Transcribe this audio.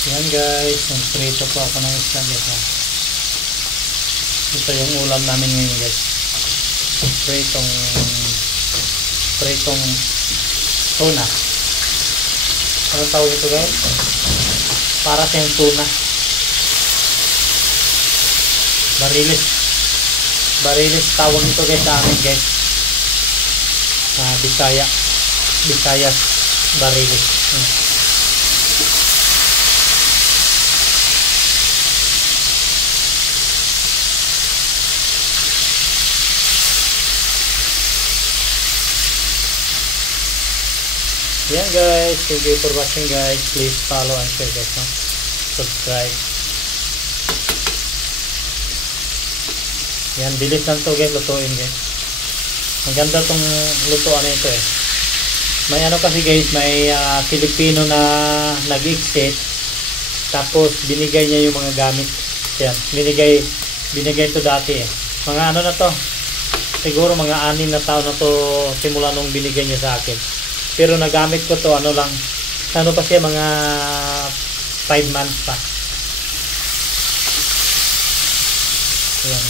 Yan guys, nagprito po ako ng isda guys. Ito yung ulam namin ngayon guys. Pritong tuna. Ano tawag ito guys? Para siyang tuna. Barilis tawag ito guys sa amin guys. Bisayas barilis. Yan guys, thank you for watching guys. Please follow and share guys, no? Subscribe. Yan, bilis lang to guys, lutuin guys. Ang ganda tong lutuan nito eh. May ano kasi guys, may Filipino na nag-exit. Tapos binigay niya yung mga gamit. Yan, binigay to dati eh. Mga ano na to, siguro mga 6 na taon na to simula nung binigay niya sa akin. Pero nagamit ko to ano lang, ano pa siya, mga 5 months pa. Ayan,